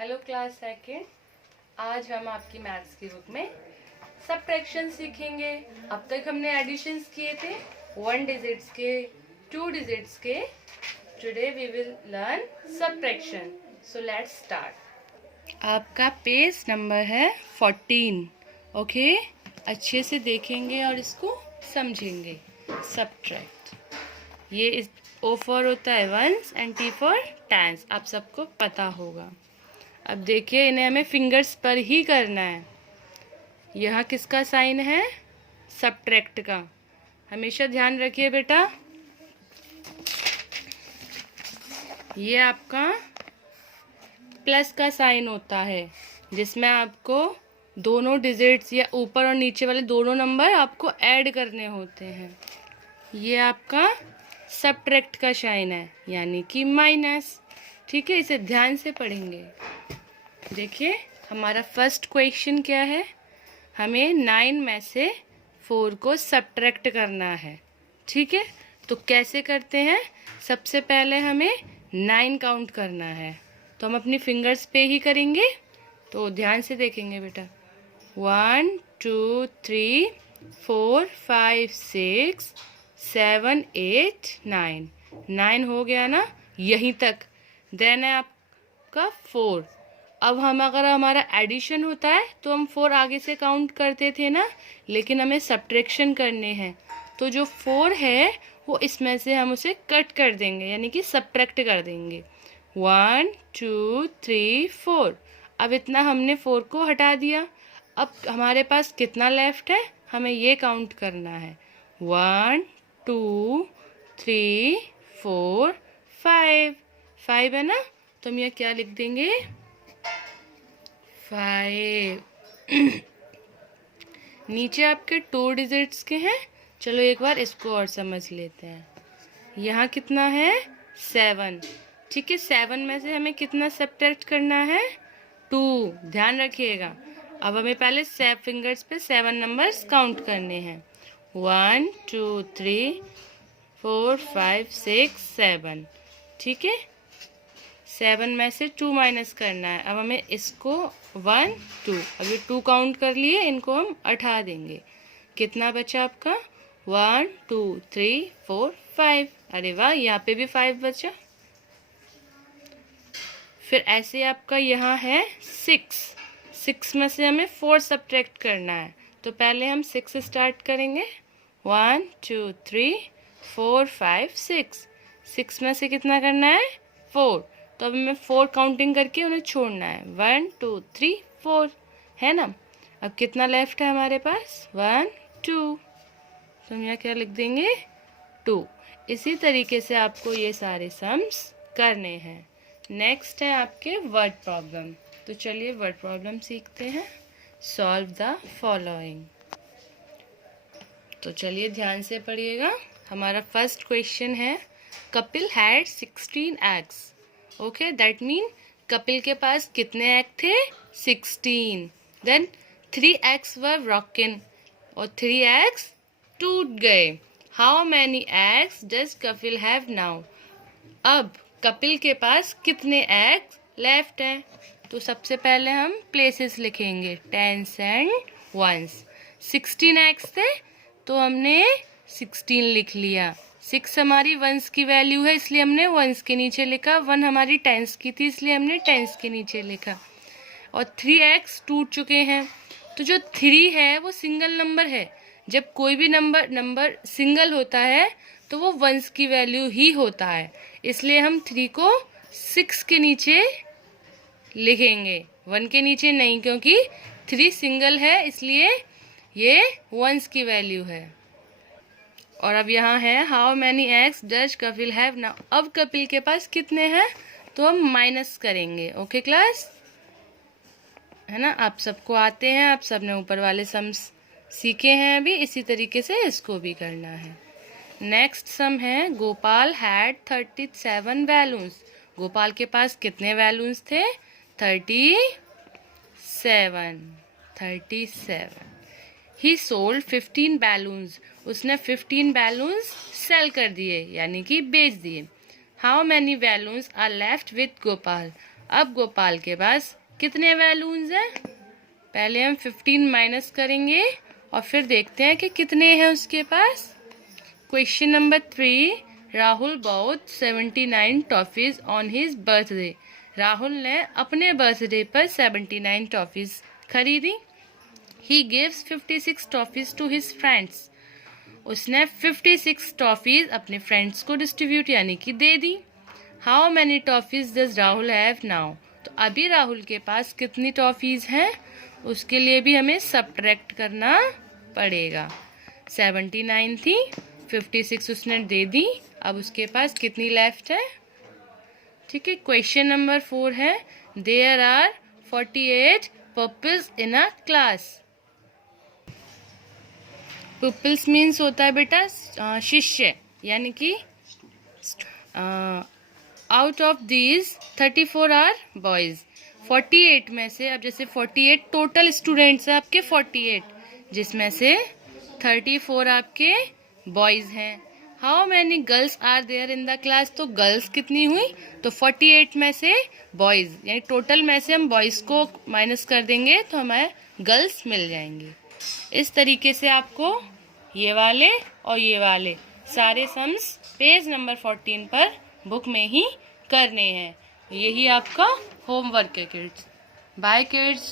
Hello class second. आज हम आपकी मैथ्स की बुक में सबट्रैक्शन सीखेंगे। अब तक हमने एडिशंस किए थे 1 डिजिट्स के, 2 डिजिट्स के। Today we will learn subtraction. So let's start. आपका पेज नंबर है 14। ओके, अच्छे से देखेंगे और इसको समझेंगे। सबट्रैक्ट, ये O फॉर होता है ones and T for tens, आप सबको पता होगा। अब देखिए, इन्हें हमें फिंगर्स पर ही करना है। यह किसका साइन है? सबट्रैक्ट का। हमेशा ध्यान रखिए बेटा, ये आपका प्लस का साइन होता है, जिसमें आपको दोनों डिजिट्स या ऊपर और नीचे वाले दोनों नंबर आपको ऐड करने होते हैं। ये आपका सबट्रैक्ट का साइन है, यानी कि माइनस। ठीक है, इसे ध्यान से पढ़ेंगे। देखिए, हमारा फर्स्ट क्वेश्चन क्या है? हमें 9 में से 4 को सबट्रैक्ट करना है। ठीक है, तो कैसे करते हैं? सबसे पहले हमें 9 काउंट करना है, तो हम अपनी फिंगर्स पे ही करेंगे। तो ध्यान से देखेंगे बेटा। 1 2 3 4 5 6 7 8 9 9 हो गया ना, यहीं तक। देन है आपका 4। अब अगर हमारा एडिशन होता है तो हम 4 आगे से काउंट करते थे ना, लेकिन हमें सब्ट्रैक्शन करने हैं, तो जो 4 है वो इसमें से हम उसे कट कर देंगे, यानी कि सब्ट्रैक्ट कर देंगे। 1 2 3 4। अब इतना हमने 4 को हटा दिया। अब हमारे पास कितना लेफ्ट है, हमें ये काउंट करना है। 1 2 3 4 5 5 है ना, तो हम ये क्या लिख देंगे? 5। नीचे आपके 2 डिजिट्स के हैं। चलो एक बार इसको और समझ लेते हैं। यहाँ कितना है? 7। ठीक है, 7 में से हमें कितना सब्ट्रैक्ट करना है? 2। ध्यान रखिएगा। अब हमें पहले 7 फिंगर्स पे 7 नंबर्स काउंट करने हैं। 1 2 3 4 5 6 7। ठीक है, 7 में से 2 माइनस करना है। अब हमें इसको 1 2, अब ये 2 काउंट कर लिए, इनको हम हटा देंगे। कितना बचा आपका? 1 2 3 4 5। अरे वाह, यहाँ पे भी 5 बचा। फिर ऐसे आपका यहाँ है 6। 6 में से हमें 4 सब्ट्रैक्ट करना है, तो पहले हम 6 से स्टार्ट करेंगे। 1 2 3 4 5 6। 6 में से कितना करना है? 4। तो अब हमें 4 काउंटिंग करके उन्हें छोड़ना है। 1 2 3 4 है ना। अब कितना लेफ्ट है हमारे पास? 1 2। तो हम यहाँ क्या लिख देंगे? 2। इसी तरीके से आपको ये सारे सम्स करने हैं। नेक्स्ट है आपके वर्ड प्रॉब्लम। तो चलिए वर्ड प्रॉब्लम सीखते हैं। Solve the following. तो चलिए ध्यान से पढ़िएगा। हमारा फर्स्ट क्वेश्चन है, Kapil had 16 eggs. Okay, that mean Kapil के पास कितने एग थे? 16। देन 3 एग्स वर ब्रोकन, और 3 एग्स टूट गए। How many eggs does Kapil have now? अब कपिल के पास कितने एग्स लेफ्ट हैं? तो सबसे पहले हम प्लेसेस लिखेंगे, टेंस एंड वंस। 16 एग्स थे, तो हमने 16 लिख लिया। 6 हमारी वंस की वैल्यू है, इसलिए हमने वंस के नीचे लिखा। 1 हमारी टेंस की थी, इसलिए हमने टेंस के नीचे लिखा। और 3 एग्स टूट चुके हैं। तो जो 3 है वो सिंगल नंबर है। जब कोई भी नंबर सिंगल होता है तो वो वंस की वैल्यू ही होता है, इसलिए हम 3 को 6 के नीचे लिखेंगे, 1 के नीचे नहीं, क्योंकि 3 सिंगल है, इसलिए ये वंस की वैल्यू है। और अब यहाँ है, how many eggs does Kapil have now? अब कपिल के पास कितने हैं, तो हम माइनस करेंगे। ओके क्लास, है ना। आप सबको आते हैं, आप सबने ऊपर वाले सम्स सीखे हैं अभी, इसी तरीके से इसको भी करना है। नेक्स्ट सम है, गोपाल हैड 37 बैलून्स। गोपाल के पास कितने बैलून्स थे? 37। ही सोल्ड 15 बैलून्स। उसने 15 बैलून्स सेल कर दिए, यानी कि बेच दिए। How many balloons are left with Gopal? अब गोपाल के पास कितने बैलून्स हैं? पहले हम 15 माइनस करेंगे और फिर देखते हैं कि कितने हैं उसके पास। Question number 3, Rahul bought 79 toffees on his birthday. Rahul ने अपने बर्थडे पर 79 टॉफीज खरीदी। He gives 56 toffees to his friends. उसने 56 टॉफीज अपने फ्रेंड्स को डिस्ट्रीब्यूट यानी कि दे दी। How many toffees does Rahul have now? तो अभी राहुल के पास कितनी टॉफीज हैं? उसके लिए भी हमें सब्ट्रैक्ट करना पड़ेगा। 79 थी, 56 उसने दे दी, अब उसके पास कितनी लेफ्ट है? ठीक है। क्वेश्चन नंबर 4 है, there are 48 pupils in a class. Pupils means होता है बेटा शिष्य, यानी कि out of these 34 are boys. 48 में से, अब जैसे 48 टोटल स्टूडेंट्स हैं आपके 48, जिसमें से 34 आपके बॉयज हैं। How many girls are there in the class? तो गर्ल्स कितनी हुई? तो 48 में से बॉयज, यानी टोटल में से हम बॉयज को माइनस कर देंगे तो हमारे गर्ल्स मिल जाएंगे। इस तरीके से आपको ये वाले और ये वाले सारे सम्स पेज नंबर 14 पर बुक में ही करने हैं। यही आपका होमवर्क है किड्स। By Keats.